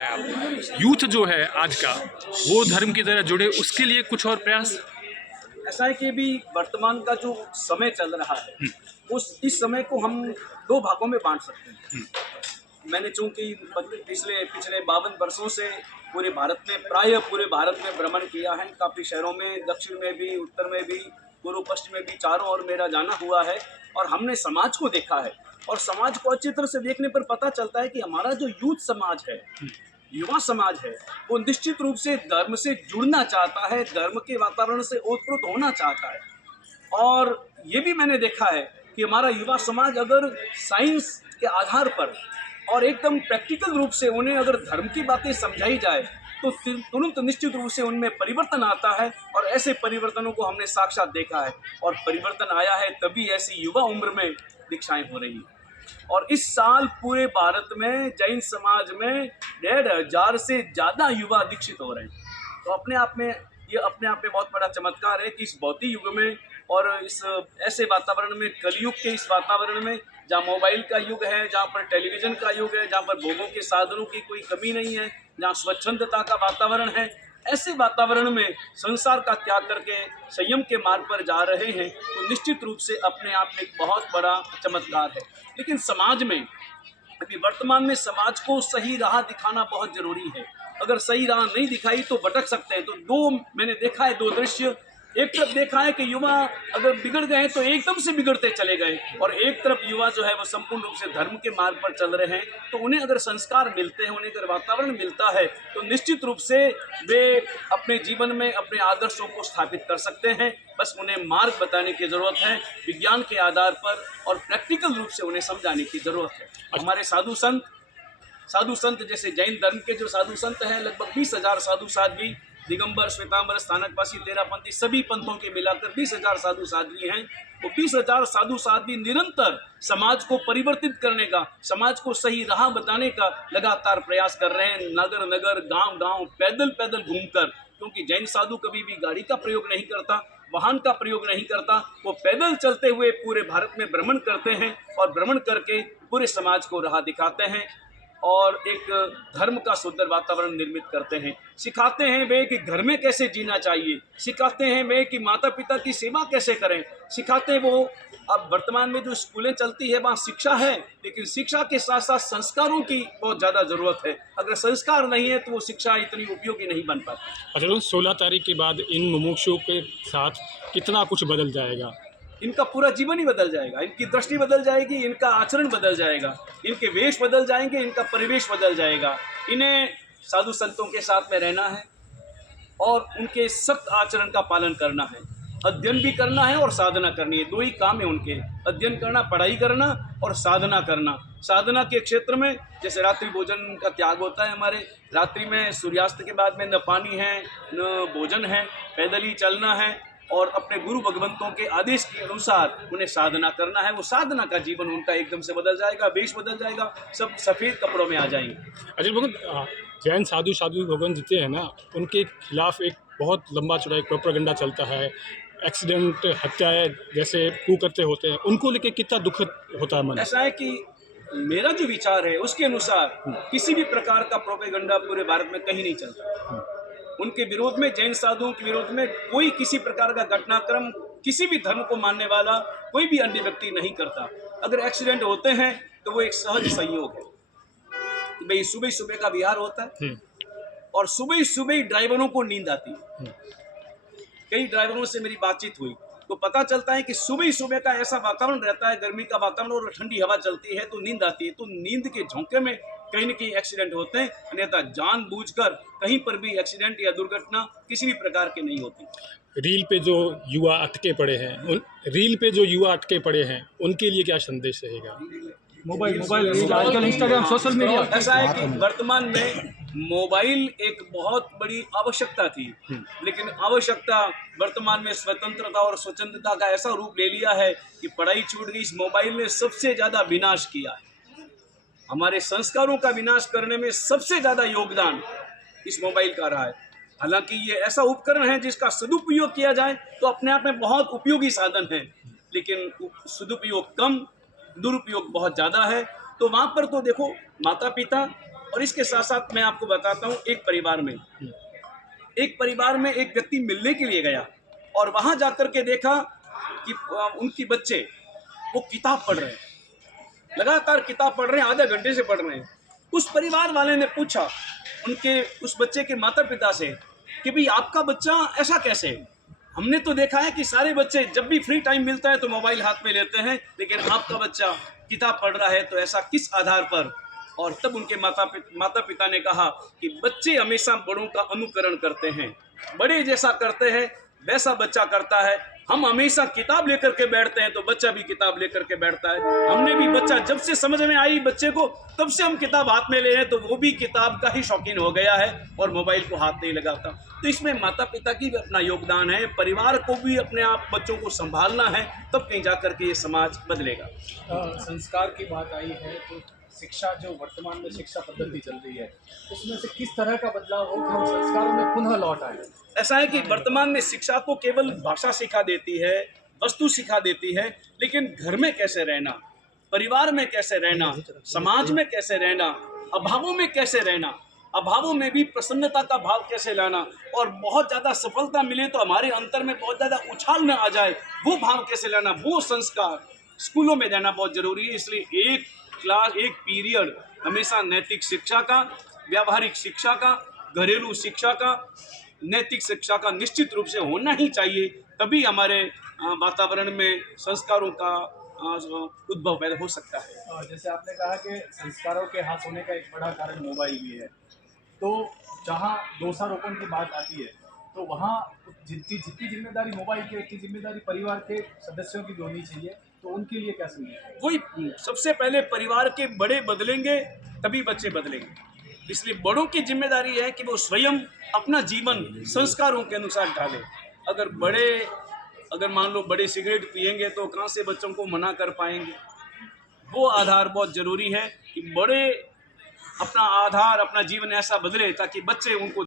Youth जो है आज का वो धर्म की तरह जुड़े, उसके लिए कुछ और प्रयास। ऐसा है कि अभी वर्तमान का जो समय चल रहा है उस इस समय को हम दो भागों में बांट सकते हैं। मैंने चूंकि पिछले पिछले 52 वर्षों से पूरे भारत में प्रायः पूरे भारत में भ्रमण किया है, काफ़ी शहरों में, दक्षिण में भी, उत्तर में भी, पूर्व पश्चिम में भी, चारों ओर मेरा जाना हुआ है और हमने समाज को देखा है। और समाज को अच्छी तरह से देखने पर पता चलता है कि हमारा जो यूथ समाज है, युवा समाज है, वो निश्चित रूप से धर्म से जुड़ना चाहता है, धर्म के वातावरण से ओतप्रोत होना चाहता है। और ये भी मैंने देखा है कि हमारा युवा समाज अगर साइंस के आधार पर और एकदम प्रैक्टिकल रूप से उन्हें अगर धर्म की बातें समझाई जाए तो तुरंत निश्चित रूप से उनमें परिवर्तन आता है। और ऐसे परिवर्तनों को हमने साक्षात देखा है और परिवर्तन आया है तभी ऐसी युवा उम्र में दीक्षाएं हो रही हैं। और इस साल पूरे भारत में जैन समाज में 1500 से ज़्यादा युवा दीक्षित हो रहे हैं। तो अपने आप में ये अपने आप में बहुत बड़ा चमत्कार है कि इस भौतिक युग में और इस ऐसे वातावरण में, कलयुग के इस वातावरण में, जहाँ मोबाइल का युग है, जहाँ पर टेलीविज़न का युग है, जहाँ पर भोगों के साधनों की कोई कमी नहीं है, जहाँ स्वच्छंदता का वातावरण है, ऐसे वातावरण में संसार का त्याग करके संयम के मार्ग पर जा रहे हैं तो निश्चित रूप से अपने आप में एक बहुत बड़ा चमत्कार है। लेकिन समाज में अभी वर्तमान में समाज को सही राह दिखाना बहुत जरूरी है। अगर सही राह नहीं दिखाई तो भटक सकते हैं। तो दो मैंने देखा है, दो दृश्य। एक तरफ देखा है कि युवा अगर बिगड़ गए तो एकदम से बिगड़ते चले गए और एक तरफ युवा जो है वो संपूर्ण रूप से धर्म के मार्ग पर चल रहे हैं। तो उन्हें अगर संस्कार मिलते हैं, उन्हें अगर वातावरण मिलता है तो निश्चित रूप से वे अपने जीवन में अपने आदर्शों को स्थापित कर सकते हैं। बस उन्हें मार्ग बताने की ज़रूरत है, विज्ञान के आधार पर और प्रैक्टिकल रूप से उन्हें समझाने की ज़रूरत है। हमारे साधु संत जैसे जैन धर्म के जो साधु संत हैं, लगभग 20,000 साधु साध्वी, दिगंबर, श्वेतांबर, स्थानकवासी, तेरापंथी, सभी पंथों के मिलाकर 20,000 साधु साध्वी हैं। वो 20,000 साधु साध्वी निरंतर समाज को परिवर्तित करने का, समाज को सही राह बताने का लगातार प्रयास कर रहे हैं, नगर नगर, गांव गांव, पैदल पैदल घूमकर। क्योंकि जैन साधु कभी भी गाड़ी का प्रयोग नहीं करता, वाहन का प्रयोग नहीं करता, वो पैदल चलते हुए पूरे भारत में भ्रमण करते हैं और भ्रमण करके पूरे समाज को राह दिखाते हैं और एक धर्म का सुंदर वातावरण निर्मित करते हैं। सिखाते हैं वे कि घर में कैसे जीना चाहिए, सिखाते हैं वे कि माता पिता की सेवा कैसे करें, सिखाते हैं वो। अब वर्तमान में जो स्कूलें चलती है वहाँ शिक्षा है, लेकिन शिक्षा के साथ साथ संस्कारों की बहुत ज़्यादा ज़रूरत है। अगर संस्कार नहीं है तो वो शिक्षा इतनी उपयोगी नहीं बन पाती। अच्छा, तो 16 तारीख के बाद इन मुमुक्षुओं के साथ कितना कुछ बदल जाएगा? इनका पूरा जीवन ही बदल जाएगा, इनकी दृष्टि बदल जाएगी, इनका आचरण बदल जाएगा, इनके वेश बदल जाएंगे, इनका परिवेश बदल जाएगा। इन्हें साधु संतों के साथ में रहना है और उनके सख्त आचरण का पालन करना है। अध्ययन भी करना है और साधना करनी है, दो ही काम है उनके। अध्ययन करना, पढ़ाई करना और साधना करना। साधना के क्षेत्र में जैसे रात्रि भोजन का त्याग होता है हमारे, रात्रि में सूर्यास्त के बाद में न पानी है न भोजन है, पैदल ही चलना है और अपने गुरु भगवंतों के आदेश के अनुसार उन्हें साधना करना है। वो साधना का जीवन उनका एकदम से बदल जाएगा, वेश बदल जाएगा, सब सफ़ेद कपड़ों में आ जाएंगे। अजय भगत, जैन साधु भगवान जितने हैं ना, उनके खिलाफ एक बहुत लंबा चौड़ा एक प्रोपेगेंडा चलता है, एक्सीडेंट, हत्याएं जैसे कुकर्ते होते हैं, उनको लेके कितना दुखद होता है मन? ऐसा है कि मेरा जो विचार है उसके अनुसार किसी भी प्रकार का प्रोपेगेंडा पूरे भारत में कहीं नहीं चलता। उनके विरोध में, जैन साधुओं के विरोध में कोई किसी प्रकार का घटनाक्रम किसी भी धर्म को मानने वाला कोई भी अन्य व्यक्ति नहीं करता। अगर एक्सीडेंट होते हैं तो वो एक सहज संयोग है कि भाई सुबह सुबह का विहार होता है और सुबह सुबह ड्राइवरों को नींद आती है। कई ड्राइवरों से मेरी बातचीत हुई तो पता चलता है कि सुबह सुबह का ऐसा वातावरण रहता है, गर्मी का वातावरण और ठंडी हवा चलती है तो नींद आती है। तो नींद के झोंके में कहीं न कहीं एक्सीडेंट होते हैं, अन्यथा जानबूझकर कहीं पर भी एक्सीडेंट या दुर्घटना किसी भी प्रकार के नहीं होती। रील पे जो युवा अटके पड़े हैं उनके लिए क्या संदेश रहेगा? मोबाइल आजकल इंस्टाग्राम, सोशल मीडिया। ऐसा है कि वर्तमान में मोबाइल एक बहुत बड़ी आवश्यकता थी, लेकिन आवश्यकता वर्तमान में स्वतंत्रता और स्वच्छंदता का ऐसा रूप ले लिया है कि पढ़ाई छूट गई। इस मोबाइल ने सबसे ज़्यादा विनाश किया है, हमारे संस्कारों का विनाश करने में सबसे ज़्यादा योगदान इस मोबाइल का रहा है। हालांकि ये ऐसा उपकरण है जिसका सदुपयोग किया जाए तो अपने आप में बहुत उपयोगी साधन है, लेकिन सदुपयोग कम, दुरुपयोग बहुत ज़्यादा है। तो वहाँ पर तो देखो, माता पिता और इसके साथ साथ मैं आपको बताता हूँ, एक परिवार में एक व्यक्ति मिलने के लिए गया और वहां जाकर के देखा कि उनके बच्चे वो किताब पढ़ रहे हैं, लगातार किताब पढ़ रहे हैं, आधे घंटे से पढ़ रहे हैं। उस परिवार वाले ने पूछा उनके उस बच्चे के माता पिता से कि भाई आपका बच्चा ऐसा कैसे है? हमने तो देखा है कि सारे बच्चे जब भी फ्री टाइम मिलता है तो मोबाइल हाथ में लेते हैं, लेकिन आपका बच्चा किताब पढ़ रहा है, तो ऐसा किस आधार पर? और तब उनके माता पिता ने कहा कि बच्चे हमेशा बड़ों का अनुकरण करते हैं, बड़े जैसा करते हैं वैसा बच्चा करता है। हम हमेशा किताब लेकर के बैठते हैं तो बच्चा भी किताब लेकर के बैठता है। हमने भी बच्चा जब से समझ में आई बच्चे को, तब से हम किताब हाथ में ले रहे हैं, तो वो भी किताब का ही शौकीन हो गया है और मोबाइल को हाथ नहीं लगाता। तो इसमें माता पिता की भी अपना योगदान है, परिवार को भी अपने आप बच्चों को संभालना है, तब कहीं जाकर के ये समाज बदलेगा। संस्कार की बात आई है तो शिक्षा, जो वर्तमान में शिक्षा पद्धति चल रही है, उसमें से किस तरह का बदलाव हो कि हम संस्कारों में पुनः लौट आए? ऐसा है कि वर्तमान में शिक्षा को केवल भाषा सिखा देती है, वस्तु सिखा देती है, लेकिन घर में कैसे रहना, परिवार में कैसे रहना, समाज में कैसे रहना, अभावों में कैसे रहना, अभावों में भी प्रसन्नता का भाव कैसे लाना, और बहुत ज़्यादा सफलता मिले तो हमारे अंतर में बहुत ज़्यादा उछाल न आ जाए, वो भाव कैसे लाना, वो संस्कार स्कूलों में देना बहुत जरूरी है। इसलिए एक क्लास, एक पीरियड हमेशा नैतिक शिक्षा का, व्यावहारिक शिक्षा का, घरेलू शिक्षा का, नैतिक शिक्षा का निश्चित रूप से होना ही चाहिए, तभी हमारे वातावरण में संस्कारों का उद्भव पैदा हो सकता है। जैसे आपने कहा कि संस्कारों के हाथ होने का एक बड़ा कारण मोबाइल भी है, तो जहाँ दोषारोपण की बात आती है तो वहाँ जितनी जिम्मेदारी मोबाइल की, उतनी जिम्मेदारी परिवार के सदस्यों की भी होनी चाहिए, तो उनके लिए क्या समझे? वही सबसे पहले परिवार के बड़े बदलेंगे तभी बच्चे बदलेंगे। इसलिए बड़ों की जिम्मेदारी है कि वो स्वयं अपना जीवन संस्कारों के अनुसार ढालें। अगर मान लो बड़े सिगरेट पिएंगे तो कहाँ से बच्चों को मना कर पाएंगे? वो आधार बहुत ज़रूरी है कि बड़े अपना आधार, अपना जीवन ऐसा बदले ताकि बच्चे उनको